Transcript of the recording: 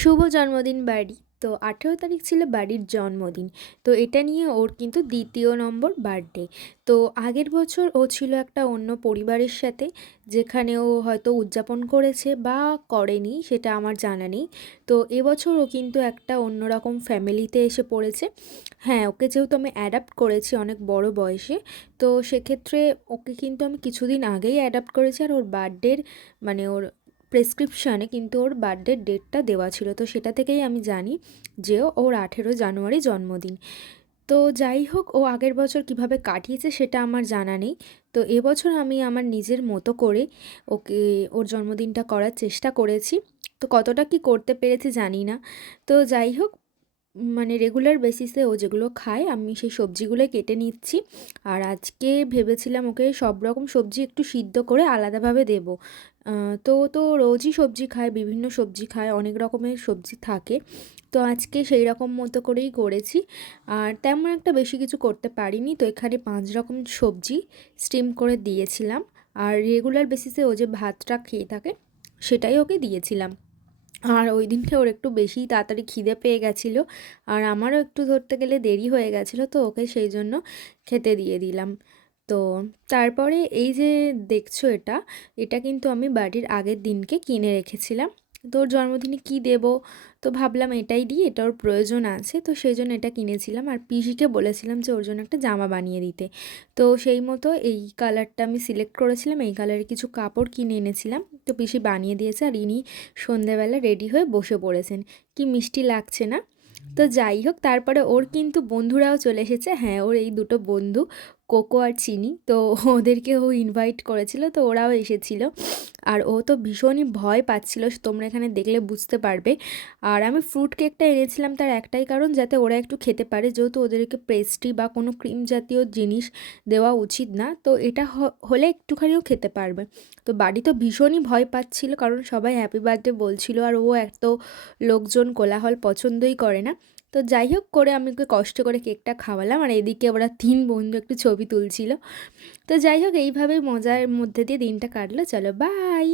শুভ জন্মদিন বাড়ি। তো 18 তারিখ ছিল বাড়ির জন্মদিন। তো এটা নিয়ে ওর কিন্তু ২য় নম্বর বার্থডে। তো আগের বছর ও ছিল একটা অন্য পরিবারের সাথে, যেখানে ও হয়তো উদযাপন করেছে বা করেনি সেটা আমার জানা নেই। তো এবছর ও কিন্তু একটা অন্যরকম ফ্যামিলিতে এসে পড়েছে। হ্যাঁ, ওকে যেহেতু আমি অ্যাডাপ্ট করেছি অনেক বড় বয়সে, তো সেক্ষেত্রে ওকে কিন্তু আমি কিছুদিন আগেই অ্যাডাপ্ট করেছি। আর ওর বার্থডের মানে ওর প্রেসক্রিপশানে কিন্তু ওর বার্থডের ডেটটা দেওয়া ছিল, তো সেটা থেকেই আমি জানি যে ওর 18 জানুয়ারি জন্মদিন। তো যাই হোক, ও আগের বছর কিভাবে কাটিয়েছে সেটা আমার জানা নেই। তো এবছর আমি আমার নিজের মতো করে ওকে ওর জন্মদিনটা করার চেষ্টা করেছি। তো কতটা কি করতে পেরেছি জানি না। তো যাই হোক, মানে রেগুলার বেসিসে ও যেগুলো খায় আমি সেই সবজিগুলোই কেটে নিচ্ছি। আর আজকে ভেবেছিলাম ওকে সব রকম সবজি একটু সিদ্ধ করে আলাদাভাবে দেবো। তো রোজই সবজি খায়, বিভিন্ন সবজি খায়, অনেক রকমের সবজি থাকে। তো আজকে সেই রকম মতো করেই করেছি। আর তেমন একটা বেশি কিছু করতে পারিনি। তো এখানে 5 রকম সবজি স্টিম করে দিয়েছিলাম। আর রেগুলার বেসিসে ও যে ভাতটা খেয়ে থাকে সেটাই ওকে দিয়েছিলাম। আর ওই দিনকে ওর একটু বেশিই তাড়াতাড়ি খিদে পেয়ে গেছিলো। আর আমারও একটু ধরতে গেলে দেরি হয়ে গেছিলো, তো ওকে সেই জন্য খেতে দিয়ে দিলাম। তো তারপরে এই যে দেখছো এটা, এটা কিন্তু আমি বাড়ির আগের দিনকে কিনে রেখেছিলাম। তো ওর জন্মদিনে কী দেবো, তো ভাবলাম এটাই দিই, এটা ওর প্রয়োজন আছে, তো সেই জন্য এটা কিনেছিলাম। আর পিসিকে বলেছিলাম যে ওর জন্য একটা জামা বানিয়ে দিতে। তো সেই মতো এই কালারটা আমি সিলেক্ট করেছিলাম, এই কালারের কিছু কাপড় কিনে এনেছিলাম। তো পিসি বানিয়ে দিয়েছে আর ইনি সন্ধেবেলা রেডি হয়ে বসে পড়েছেন। কি মিষ্টি লাগছে না? তো যাই হোক, তারপরে ওর কিন্তু বন্ধুরাও চলে এসেছে। হ্যাঁ, ওর এই দুটো বন্ধু কোকো আর চিনি, তো ওদেরকে ও ইনভাইট করেছিল, তো ওরাও এসেছিল। আর ও তো ভীষণই ভয় পাচ্ছিল, তোমরা এখানে দেখলে বুঝতে পারবে। আর আমি ফ্রুট কেকটা এনেছিলাম তার একটাই কারণ, যাতে ওরা একটু খেতে পারে, যেহেতু ওদেরকে পেস্ট্রি বা কোনো ক্রিম জাতীয় জিনিস দেওয়া উচিত না। তো এটা হলে একটুখানিও খেতে পারবে। তো বাড়ি তো ভীষণই ভয় পাচ্ছিল, কারণ সবাই হ্যাপি বার্থডে বলছিল আর ও এত লোকজন কোলাহল পছন্দই করে না। তো যাই হোক করে আমি ওকে কষ্ট করে কেকটা খাওয়ালাম, আর এদিকে ওরা 3 বন্ধু একটু ছবি তুলছিল। তো যাই হোক, এইভাবেই মজার মধ্যে দিয়ে দিনটা কাটলো। চলো বাই।